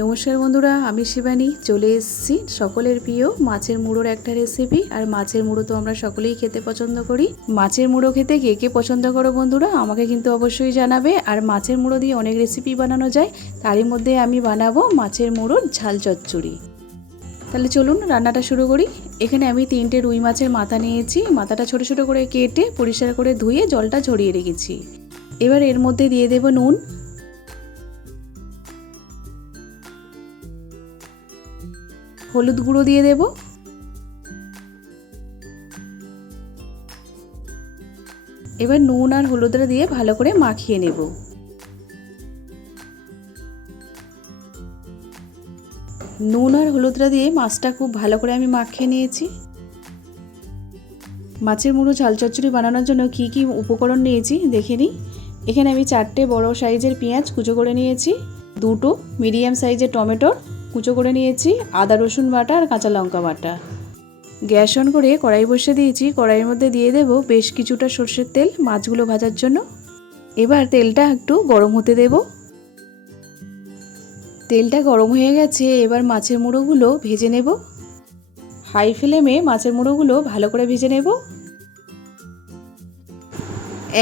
নমস্কার বন্ধুরা, আমি শিবানী, চলে এসেছি সকলের প্রিয় মাছের মুড়োর একটা রেসিপি আর মাছের মুড়ো তো আমরা সকলেই খেতে পছন্দ করি। মাছের মুড়ো খেতে কে কে পছন্দ করো বন্ধুরা, আমাকে কিন্তু অবশ্যই জানাবে। আর মাছের মুড়ো দিয়ে অনেক রেসিপি বানানো যায়, তারই মধ্যে আমি বানাবো মাছের মুড়োর ঝাল চচ্চড়ি। তাহলে চলুন রান্নাটা শুরু করি। এখানে আমি তিনটে রুই মাছের মাথা নিয়েছি, মাথাটা ছোট ছোট করে কেটে পরিষ্কার করে ধুয়ে জলটা ঝরিয়ে রেখেছি। এবার এর মধ্যে দিয়ে দেব নুন হলুদ গুঁড়ো দিয়ে দেব। এবার নুন আর হলুদটা দিয়ে ভালো করে মাখিয়ে নেব। নুন আর হলুদটা দিয়ে মাছটা খুব ভালো করে আমি মাখিয়ে নিয়েছি। মাছের মুড়ো ঝাল চচ্চড়ি বানানোর জন্য কি কি উপকরণ নিয়েছি দেখে নিই। এখানে আমি চারটে বড় সাইজের পেঁয়াজ কুচো করে নিয়েছি, দুটো মিডিয়াম সাইজের টমেটোর কুচো করে নিয়েছি, আদা, রসুন বাটা আর কাঁচা লঙ্কা বাটা। গ্যাস অন করে কড়াই বসে দিয়েছি। কড়াইয়ের মধ্যে দিয়ে দেব বেশ কিছুটা সর্ষের তেল মাছগুলো ভাজার জন্য। এবার তেলটা একটু গরম হতে দেব। তেলটা গরম হয়ে গেছে, এবার মাছের মুড়োগুলো ভেজে নেব। হাই ফ্লেমে মাছের মুড়োগুলো ভালো করে ভেজে নেব।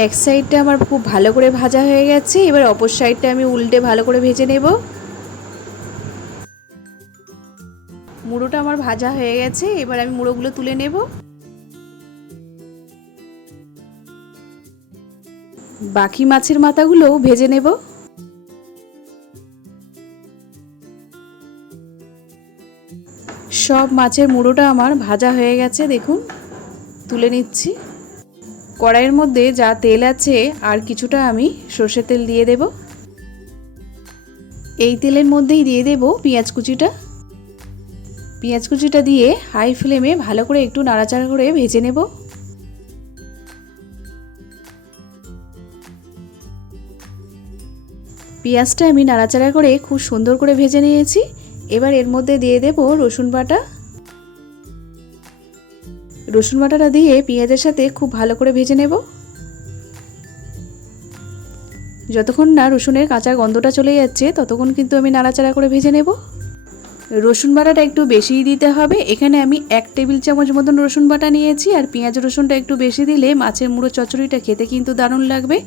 এক সাইডটা আমার খুব ভালো করে ভাজা হয়ে গেছে, এবার অপর সাইডটা আমি উল্টে ভালো করে ভেজে নেব। মুড়োটা আমার ভাজা হয়ে গেছে, এবার আমি মুড়োগুলো তুলে নেব। বাকি মাছের মাথাগুলোও ভেজে নেব। সব মাছের মুড়োটা আমার ভাজা হয়ে গেছে, দেখুন, তুলে নিচ্ছি। কড়াইয়ের মধ্যে যা তেল আছে, আর কিছুটা আমি সর্ষের তেল দিয়ে দেব। এই তেলের মধ্যেই দিয়ে দেব পেঁয়াজ কুচিটা। পেঁয়াজ কুচিটা দিয়ে হাই ফ্লেমে ভালো করে একটু নাড়াচাড়া করে ভেজে নেব। পেঁয়াজটা আমি নাড়াচাড়া করে খুব সুন্দর করে ভেজে নিয়েছি। এবার এর মধ্যে দিয়ে দেব রসুন বাটা। রসুন বাটাটা দিয়ে পেঁয়াজের সাথে খুব ভালো করে ভেজে নেব। যতক্ষণ না রসুনের কাঁচা গন্ধটা চলে যাচ্ছে, ততক্ষণ কিন্তু আমি নাড়াচাড়া করে ভেজে নেব। রসুন বাটাটা একটু বেশিই দিতে হবে। এখানে আমি এক টেবিল চামচ মতন রসুন বাটা নিয়েছি, আর পেঁয়াজ রসুনটা একটু বেশি দিলে মাছের মুড়ো চচ্চড়িটা খেতে কিন্তু দারুণ লাগবে।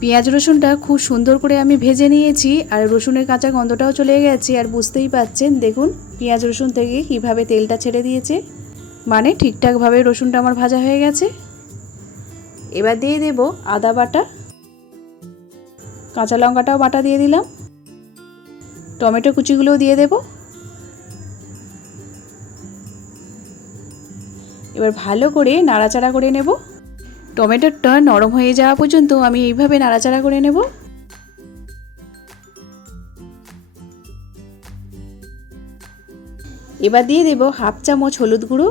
পেঁয়াজ রসুনটা খুব সুন্দর করে আমি ভেজে নিয়েছি, আর রসুনের কাঁচা গন্ধটাও চলে গেছে, আর বুঝতেই পাচ্ছেন, দেখুন পেঁয়াজ রসুন থেকে কীভাবে তেলটা ছেড়ে দিয়েছে। মানে ঠিকঠাকভাবে রসুনটা আমার ভাজা হয়ে গেছে। এবার দিয়ে দেব আদা বাটা। কাঁচা লঙ্কাটাও বাটা দিয়ে দিলাম। টমেটো কুচিগুলোও দিয়ে দেব। এবার ভালো করে নাড়াচাড়া করে নেব। টমেটোটা নরম হয়ে যাওয়া পর্যন্ত আমি এইভাবে নাড়াচাড়া করে নেব। এবার দিয়ে দেব হাফ চামচ হলুদ গুঁড়ো,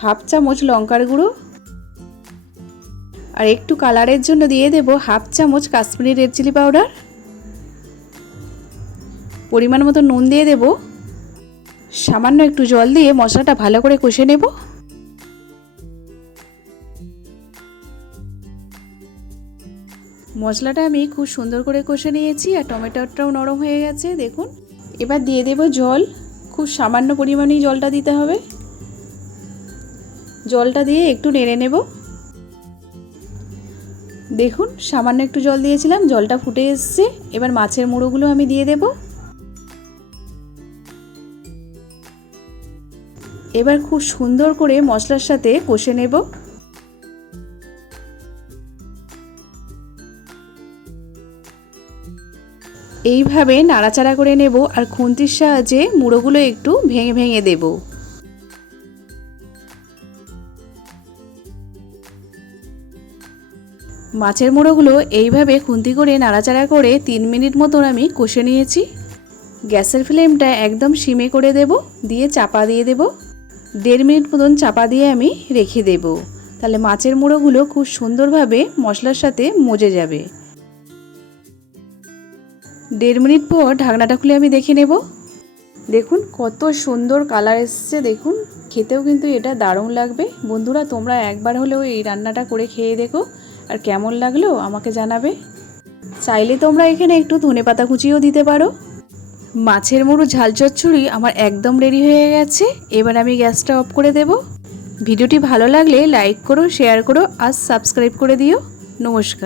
হাফ চামচ লঙ্কার গুঁড়ো, আর একটু কালারের জন্য দিয়ে দেব হাফ চামচ কাশ্মীরি রেড চিলি পাউডার পরিমাণ মতো নুন দিয়ে দেব। সামান্য একটু জল দিয়ে মশলাটা ভালো করে কষে নেব। মশলাটা আমি খুব সুন্দর করে কষে নিয়েছি আর টমেটোটাও নরম হয়ে গেছে, দেখুন। এবার দিয়ে দেব জল। খুব সামান্য পরিমাণেই জলটা দিতে হবে। জলটা দিয়ে একটু নেড়ে নেব। দেখুন, সামান্য একটু জল দিয়েছিলাম, জলটা ফুটে এসছে। এবার মাছের মুড়োগুলো আমি দিয়ে দেব। এবার খুব সুন্দর করে মশলার সাথে কষে নেব। এইভাবে নাড়াচাড়া করে নেব আর খুন্তির সাহায্যে মুড়োগুলো একটু ভেঙে ভেঙে দেব। মাছের মুড়োগুলো এইভাবে খুন্তি করে নাড়াচাড়া করে তিন মিনিট মতন আমি কষে নিয়েছি। গ্যাসের ফ্লেমটা একদম সিমে করে দেব, দিয়ে চাপা দিয়ে দেব। দেড় মিনিট মতন চাপা দিয়ে আমি রেখে দেব। তাহলে মাছের মুড়োগুলো খুব সুন্দরভাবে মশলার সাথে মজে যাবে। দেড় মিনিট পর ঢাকনাটা খুলে আমি দেখে নেব। দেখুন কত সুন্দর কালার এসছে, দেখুন। খেতেও কিন্তু এটা দারুণ লাগবে। বন্ধুরা, তোমরা একবার হলেও এই রান্নাটা করে খেয়ে দেখো। আর কেমন লাগল আমাকে জানাবে। চাইলে তোমরা এখানে একটু ধনে পাতা কুচিও দিতে পারো। মাছের মুড়ো, ঝাল চচ্চড়ি আমার একদম রেডি হয়ে গেছে। এবার আমি গ্যাসটা অফ করে দেব। ভিডিওটি ভালো লাগলে লাইক করো শেয়ার করো আর সাবস্ক্রাইব করে দিও। নমস্কার।